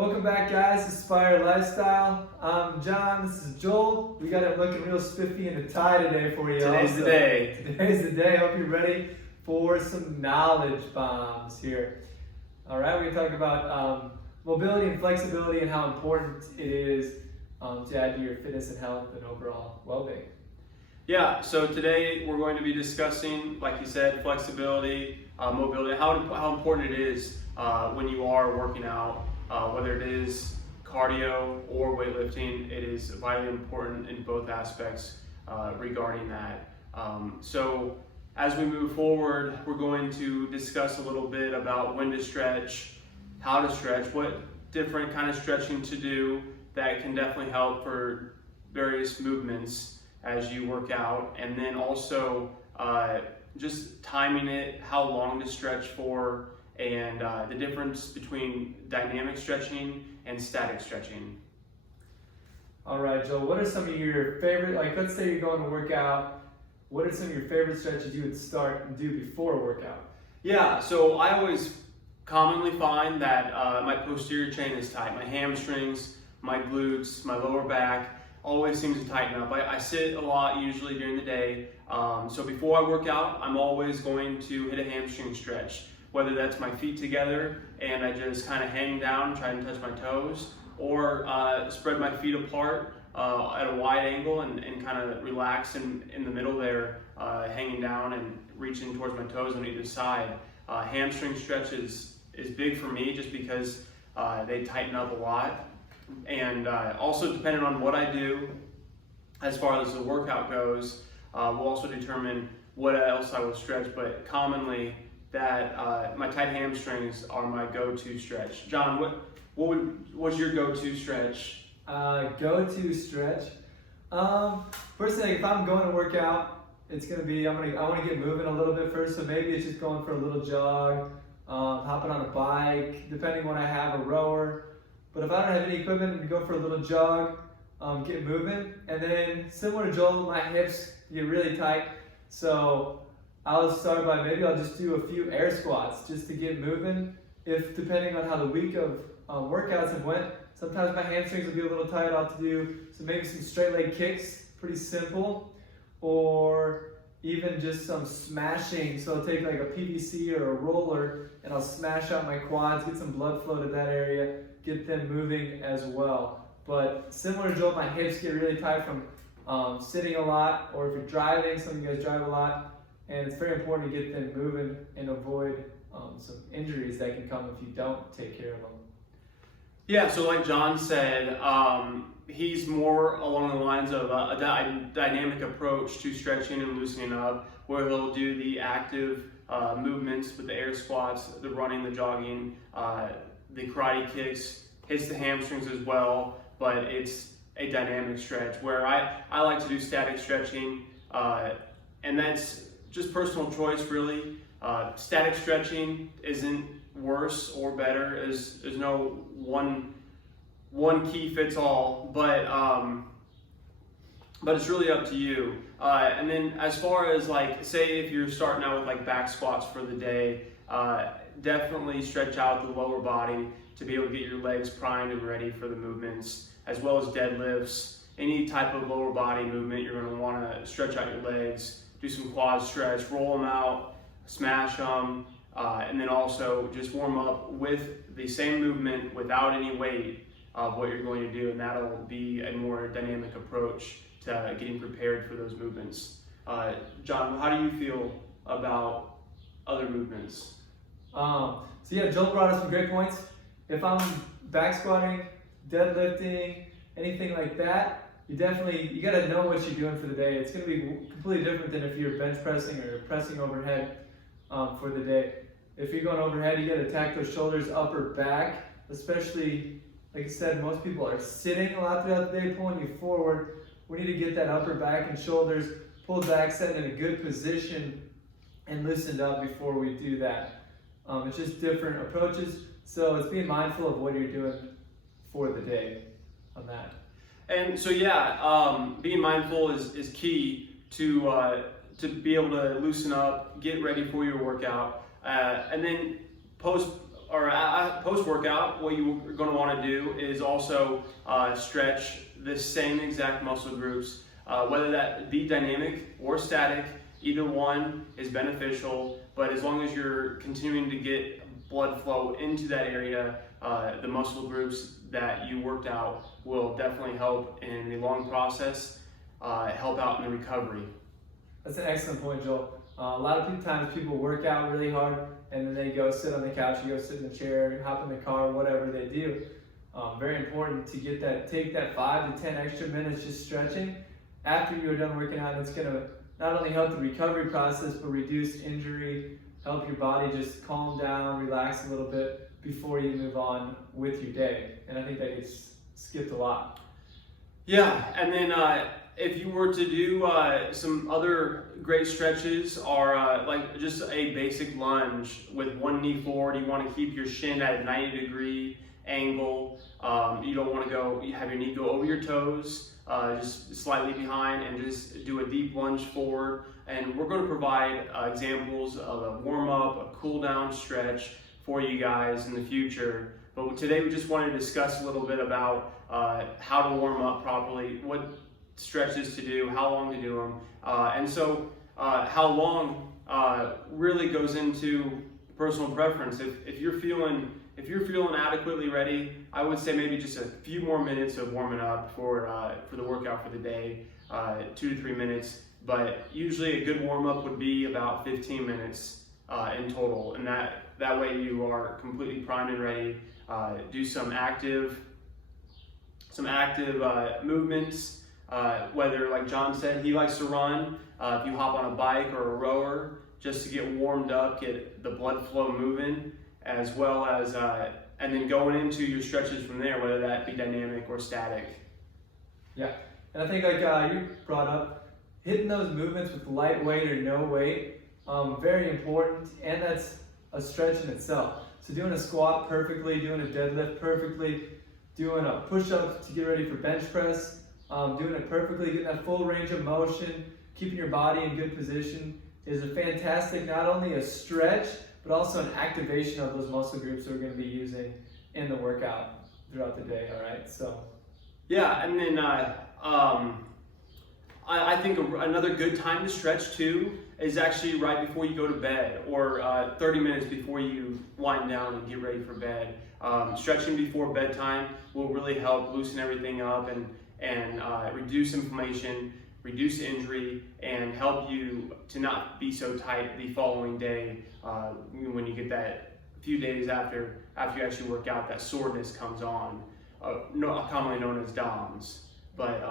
Welcome back, guys, to Inspire Lifestyle. I'm John, this is Joel. We got it looking real spiffy in a tie today for you. Today's the day. Today's the day. Hope you're ready for some knowledge bombs here. All right, we're going to talk about mobility and flexibility and how important it is to add to your fitness and health and overall well-being. Yeah, so today we're going to be discussing, like you said, flexibility, mobility, how important it is when you are working out, whether it is cardio or weightlifting. It is vitally important in both aspects regarding that. So as we move forward, we're going to discuss a little bit about when to stretch, how to stretch, what different kind of stretching to do that can definitely help for various movements as you work out, and then also just timing it, how long to stretch for, and the difference between dynamic stretching and static stretching. All right, Joel, what are some of your favorite, like let's say you're going to work out, what are some of your favorite stretches you would start and do before a workout? Yeah, so I always commonly find that my posterior chain is tight, my hamstrings, my glutes, my lower back, always seems to tighten up. I sit a lot usually during the day, so before I work out, I'm always going to hit a hamstring stretch, whether that's my feet together and I just kind of hang down, try and touch my toes, or spread my feet apart at a wide angle and kind of relax in the middle there, hanging down and reaching towards my toes on either side. Hamstring stretch is big for me just because they tighten up a lot. And also depending on what I do as far as the workout goes, will also determine what else I will stretch, but commonly that my tight hamstrings are my go-to stretch. John, what's your go-to stretch? Go-to stretch? First thing, if I'm going to work out, it's going to be, I want to get moving a little bit first, so maybe it's just going for a little jog, hopping on a bike, depending when I have a rower. But if I don't have any equipment, I'm go for a little jog, get moving, and then similar to Joel, my hips get really tight. So I'll start by I'll just do a few air squats just to get moving. If depending on how the week of workouts have went, sometimes my hamstrings will be a little tight. I'll have to do maybe some straight leg kicks, pretty simple, or even just some smashing. So I'll take like a PVC or a roller and I'll smash out my quads, get some blood flow to that area, get them moving as well. But similar to Joel, my hips get really tight from sitting a lot, or if you're driving, some of you guys drive a lot, and it's very important to get them moving and avoid some injuries that can come if you don't take care of them. Yeah, so like John said, he's more along the lines of a dynamic approach to stretching and loosening up, where he'll do the active movements with the air squats, the running, the jogging, the karate kicks, hits the hamstrings as well, but it's a dynamic stretch, where I like to do static stretching, and that's just personal choice really. Static stretching isn't worse or better, there's no one key fits all, but it's really up to you. And then as far as like, say if you're starting out with like back squats for the day, definitely stretch out the lower body to be able to get your legs primed and ready for the movements, as well as deadlifts. Any type of lower body movement, you're going to want to stretch out your legs, do some quad stretch, roll them out, smash them, and then also just warm up with the same movement without any weight of what you're going to do, and that'll be a more dynamic approach to getting prepared for those movements. John, how do you feel about other movements? So yeah, Joel brought us some great points. If I'm back squatting, deadlifting, anything like that, you gotta know what you're doing for the day. It's gonna be completely different than if you're bench pressing or pressing overhead for the day. If you're going overhead, you gotta attack those shoulders, upper back, especially, like I said, most people are sitting a lot throughout the day, pulling you forward. We need to get that upper back and shoulders pulled back, set in a good position, and loosened up before we do that. It's just different approaches, so it's being mindful of what you're doing for the day on that. And so yeah, being mindful is key to be able to loosen up, get ready for your workout, and then post-workout, what you're going to want to do is also stretch the same exact muscle groups, whether that be dynamic or static. Either one is beneficial, but as long as you're continuing to get blood flow into that area, the muscle groups that you worked out will definitely help in the long process, help out in the recovery. That's an excellent point, Joel. A lot of times people work out really hard and then they go sit on the couch, you go sit in the chair, hop in the car, whatever they do. Very important to take that 5 to 10 extra minutes just stretching after you're done working out. It's going to not only help the recovery process, but reduce injury, help your body just calm down, relax a little bit before you move on with your day. And I think that gets skipped a lot. Yeah, and then if you were to do some other great stretches are like just a basic lunge with one knee forward. You want to keep your shin at a 90-degree angle. You don't want to have your knee go over your toes, just slightly behind, and just do a deep lunge forward. And we're going to provide examples of a warm-up, a cool-down stretch for you guys in the future. But today we just wanted to discuss a little bit about how to warm up properly, what stretches to do, how long to do them, and so how long really goes into personal preference. If you're feeling adequately ready, I would say maybe just a few more minutes of warming up for the workout for the day, 2 to 3 minutes. But usually a good warm up would be about 15 minutes in total, and that way you are completely primed and ready. Do some active movements. Whether, like John said, he likes to run. If you hop on a bike or a rower, just to get warmed up, get the blood flow moving, as well as, and then going into your stretches from there, whether that be dynamic or static. Yeah, and I think like you brought up, hitting those movements with light weight or no weight, very important, and that's a stretch in itself. So doing a squat perfectly, doing a deadlift perfectly, doing a push-up to get ready for bench press, doing it perfectly, getting that full range of motion, keeping your body in good position is a fantastic, not only a stretch, but also an activation of those muscle groups that we're going to be using in the workout throughout the day, all right? So. Yeah, and then I think another good time to stretch too is actually right before you go to bed, or 30 minutes before you wind down and get ready for bed. Stretching before bedtime will really help loosen everything up and reduce inflammation, reduce injury, and help you to not be so tight the following day when you get that few days after you actually work out, that soreness comes on, commonly known as DOMS. But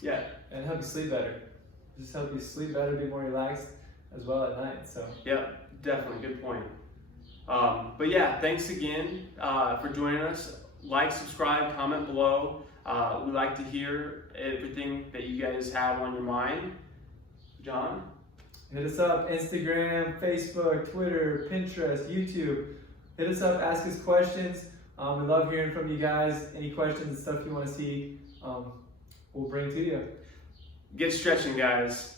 yeah. And help you sleep better. Just help you sleep better, be more relaxed as well at night. So. Yeah, definitely, good point. But yeah, thanks again for joining us. Like, subscribe, comment below. We like to hear everything that you guys have on your mind. John? Hit us up, Instagram, Facebook, Twitter, Pinterest, YouTube. Hit us up, ask us questions. We love hearing from you guys. Any questions and stuff you want to see, we'll bring to you. Get stretching, guys.